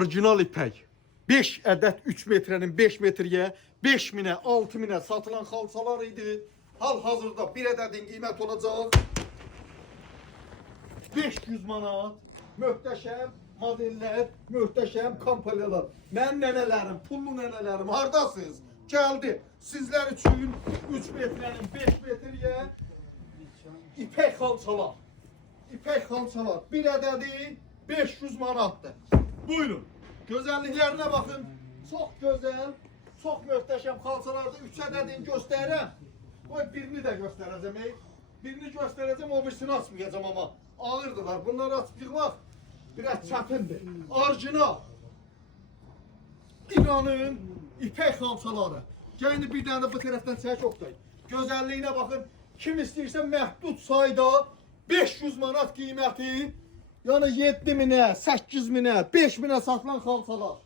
Orijinal ipək 5 ədəd 3 metrənin 5 metrəyə 5000-ə 6000-ə satılan xalçalar idi. Hal-hazırda bir ədədin qiymət olacaq 500 manat. Möhtəşəm modellər, möhtəşəm kampaniyalar. Mənim nənələrim, pullu nənələrim hardasınız? Gəldi. Sizlər üçün 3 metrənin 5 metrəyə ipək xalçalar. İpək xalçalar bir ədədi 500 manatdır. Buyurun. Gözəlliklərinə baxın. Çox gözəl, çox möhtəşəm xalçalarda 3 ədədini göstərirəm. Qoy birini də göstərəcəm. Birini göstərəcəm, o birisini açmayacağım amma. Ağırdılar. Bunları açmayaq biraz çətindir. Orijinal İranın ipək xalçaları. Gəlin bir dənə də bu tərəfdən çək oxtay. Gözəlliyinə baxın. Kim istəyirsə məhdud sayda 500 manat qiyməti, yəni 7000-ə, 8000-ə, 5000-ə satılan xalçalar.